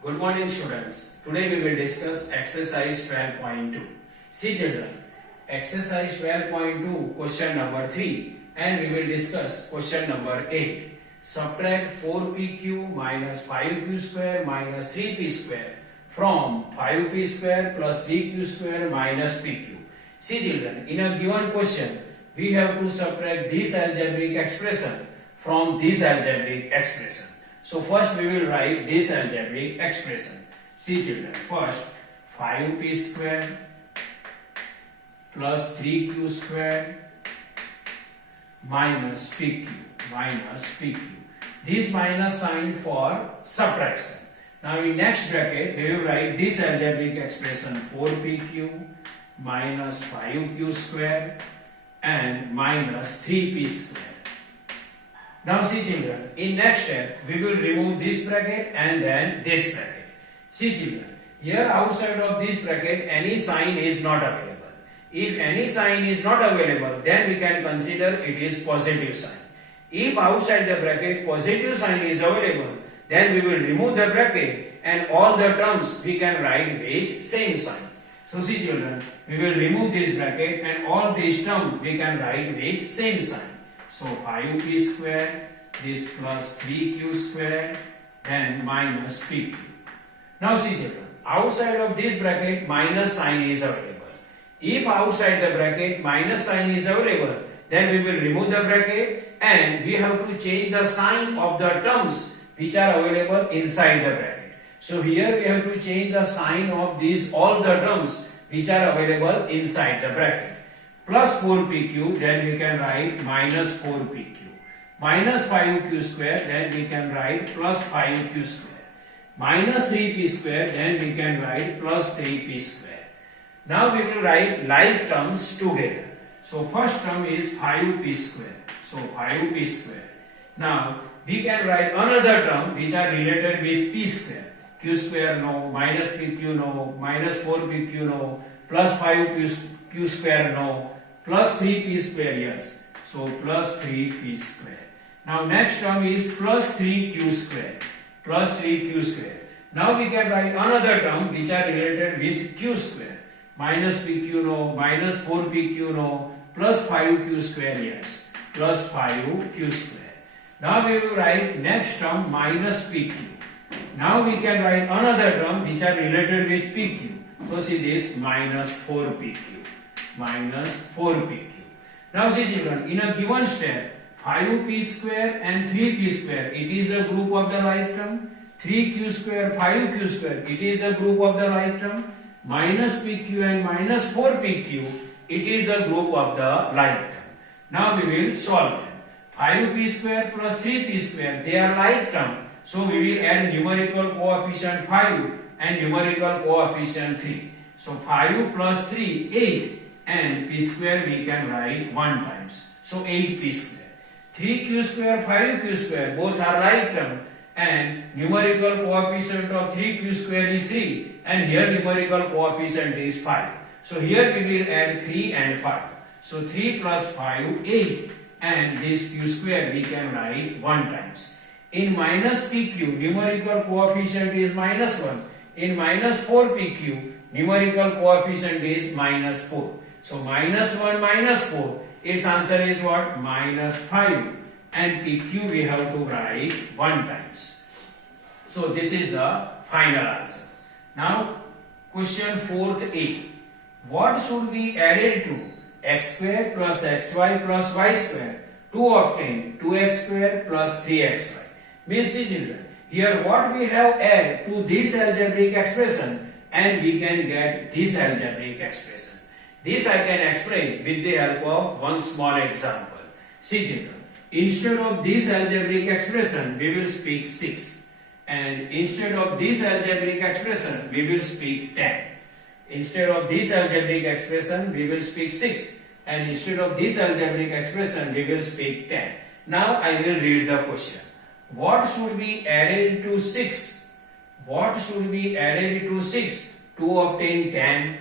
Good morning students. Today we will discuss exercise 12.2. See children, exercise 12.2 question number 3 and we will discuss question number 8. Subtract 4pq minus 5q square minus 3p square from 5p square plus 3q square minus pq. See children, in a given question we have to subtract this algebraic expression from this algebraic expression. So first we will write this algebraic expression. See children, first 5p square plus 3q square minus pq. This minus sign for subtraction. Now in next bracket we will write this algebraic expression 4pq minus 5q square and minus 3p square. Now see children, in next step we will remove this bracket and then this bracket. See children, here outside of this bracket any sign is not available. If any sign is not available, then we can consider it is positive sign. If outside the bracket positive sign is available, then we will remove the bracket and all the terms we can write with same sign. So see children, we will remove this bracket and all these terms we can write with same sign. So 5p square, this plus 3q square, then minus pq. Now see children, outside of this bracket minus sign is available. If outside the bracket minus sign is available, then we will remove the bracket and we have to change the sign of the terms which are available inside the bracket. So here we have to change the sign of these all the terms which are available inside the bracket. Plus 4pq, then we can write minus 4pq. Minus 5q square, then we can write plus 5q square. Minus 3p square, then we can write plus 3p square. Now we will write like terms together. So first term is 5p square. So 5p square. Now we can write another term which are related with p square. Q square no, minus pq no, minus 4pq no, plus 5q square no, plus 3p square yes. So plus 3p square. Now next term is plus 3q square. Plus 3q square. Now we can write another term which are related with q square. Minus pq no, minus 4pq no, plus 5q square yes. Plus 5q square. Now we will write next term minus pq. Now we can write another term which are related with pq. So see this minus 4pq. Minus 4pq. Now see children, in a given step, 5p square and 3p square, it is the group of the like term. 3q square, 5q square, it is the group of the like term. Minus pq and minus 4pq, it is the group of the like term. Now we will solve them. 5p square plus 3p square, they are like term. So we will add numerical coefficient 5 and numerical coefficient 3. So 5 plus 3, 8. And p square we can write 1 times. So 8p square. 3q square, 5q square, both are like term. And numerical coefficient of 3q square is 3. And here numerical coefficient is 5. So here we will add 3 and 5. So 3 plus 5, 8. And this q square we can write 1 times. In minus pq, numerical coefficient is minus 1. In minus 4pq, numerical coefficient is minus 4. So minus 1 minus 4, its answer is what? Minus 5. And pq we have to write 1 times. So this is the final answer. Now question 4th A. What should be added to x square plus xy plus y square to obtain 2x square plus 3xy? Means see children, here what we have added to this algebraic expression and we can get this algebraic expression. This I can explain with the help of one small example. See children, instead of this algebraic expression we will speak 6 and instead of this algebraic expression we will speak 10. Instead of this algebraic expression we will speak 6 and instead of this algebraic expression we will speak 10. Now I will read the question. What should be added to 6? What should be added to 6 to obtain 10?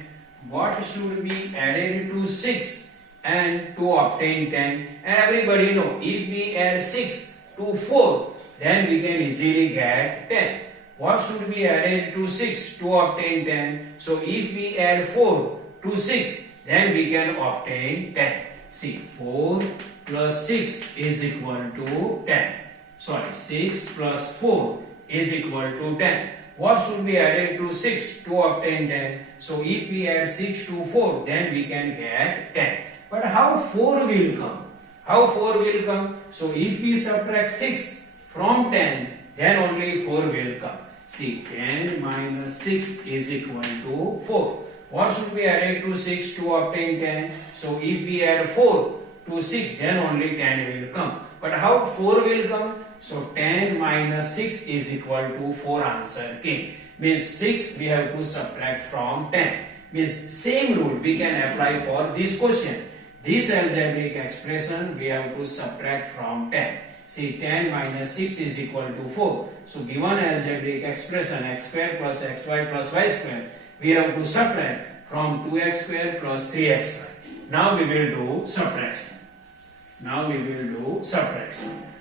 What should be added to 6 and to obtain 10? Everybody know if we add 6 to 4 then we can easily get 10. what should be added to 6 to obtain 10? So if we add 4 to 6, then we can obtain 10. See, 4 plus 6 is equal to 10. Sorry, 6 plus 4 is equal to 10. What should be added to 6 to obtain 10? So if we add 6 to 4, then we can get 10. But how 4 will come? How 4 will come? So if we subtract 6 from 10, then only 4 will come. See, 10 minus 6 is equal to 4. What should be added to 6 to obtain 10? So if we add 4 to 6, then only 10 will come. But how 4 will come? So 10 minus 6 is equal to 4 answer came. Means 6 we have to subtract from 10. Means same rule we can apply for this question. This algebraic expression we have to subtract from 10. See, 10 minus 6 is equal to 4. So given algebraic expression x square plus xy plus y square, we have to subtract from 2x square plus 3xy. Now we will do subtraction.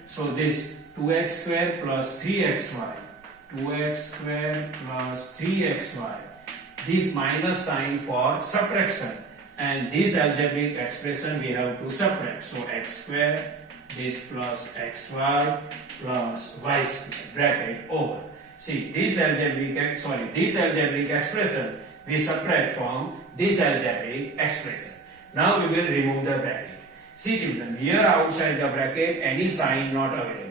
So this 2x square plus 3xy, 2x square plus 3xy, this minus sign for subtraction, and this algebraic expression we have to subtract. So x square, this plus xy plus y square, bracket over. See, this algebraic expression we subtract from this algebraic expression. Now we will remove the bracket. See children, here outside the bracket any sign not available.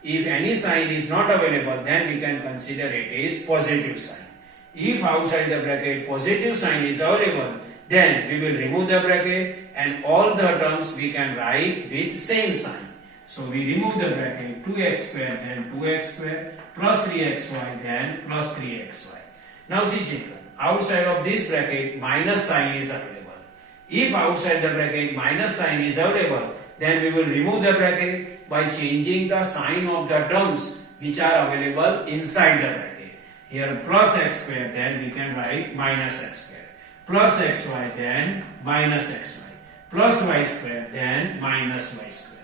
If any sign is not available, then we can consider it is positive sign. If outside the bracket positive sign is available, then we will remove the bracket and all the terms we can write with same sign. So we remove the bracket, 2x square then 2x square plus 3xy then plus 3xy. Now see children, outside of this bracket minus sign is available. If outside the bracket minus sign is available, then we will remove the bracket by changing the sign of the terms which are available inside the bracket. Here plus x square, then we can write minus x square. Plus xy, then minus xy. Plus y square, then minus y square.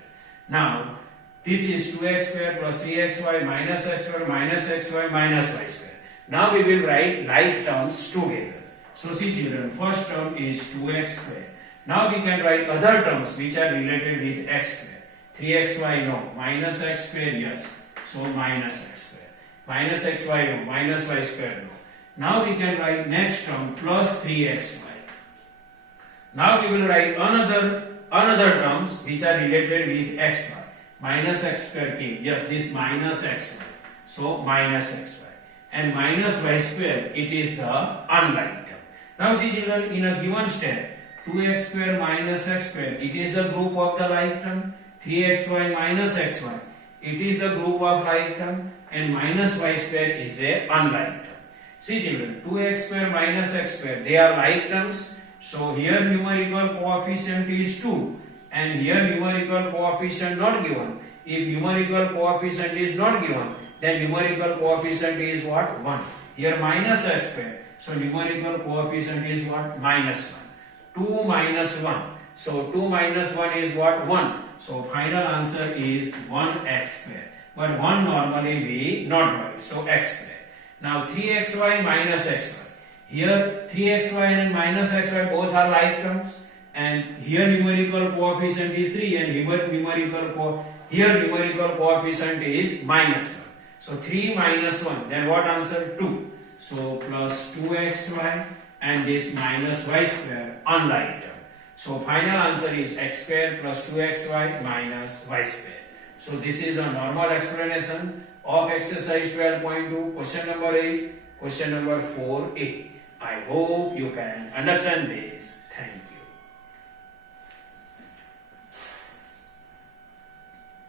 Now, this is 2x square plus 3xy minus x square minus xy minus y square. Now we will write like terms together. So see children, first term is 2x square. Now we can write other terms which are related with x square. 3xy no, minus x square yes. So minus x square. Minus xy no, minus y square no. Now we can write next term plus 3xy. Now we will write another terms which are related with xy. Minus x square came. Yes, this minus xy. So minus xy. And minus y square, it is the unlike term. Now see children, in a given step, 2x square minus x square, it is the group of the like term. 3xy minus xy, it is the group of like term. And minus y square is a unlike term. See children, 2x square minus x square, they are like terms. So here numerical coefficient is 2 and here numerical coefficient not given. If numerical coefficient is not given, then numerical coefficient is what? 1. Here minus x square. So numerical coefficient is what? Minus 1. 2 minus 1. So 2 minus 1 is what? 1. So final answer is 1x square. But 1 normally we not write. So x square. Now 3xy minus xy. Here 3xy and minus xy both are like terms. And here numerical coefficient is 3 and here numerical coefficient is minus 1. So 3 minus 1, then what answer? 2. So plus 2xy and this minus y square unlike term. So final answer is x square plus 2xy minus y square. So this is a normal explanation of exercise 12.2, question number 8, question number 4a. I hope you can understand this. Thank you.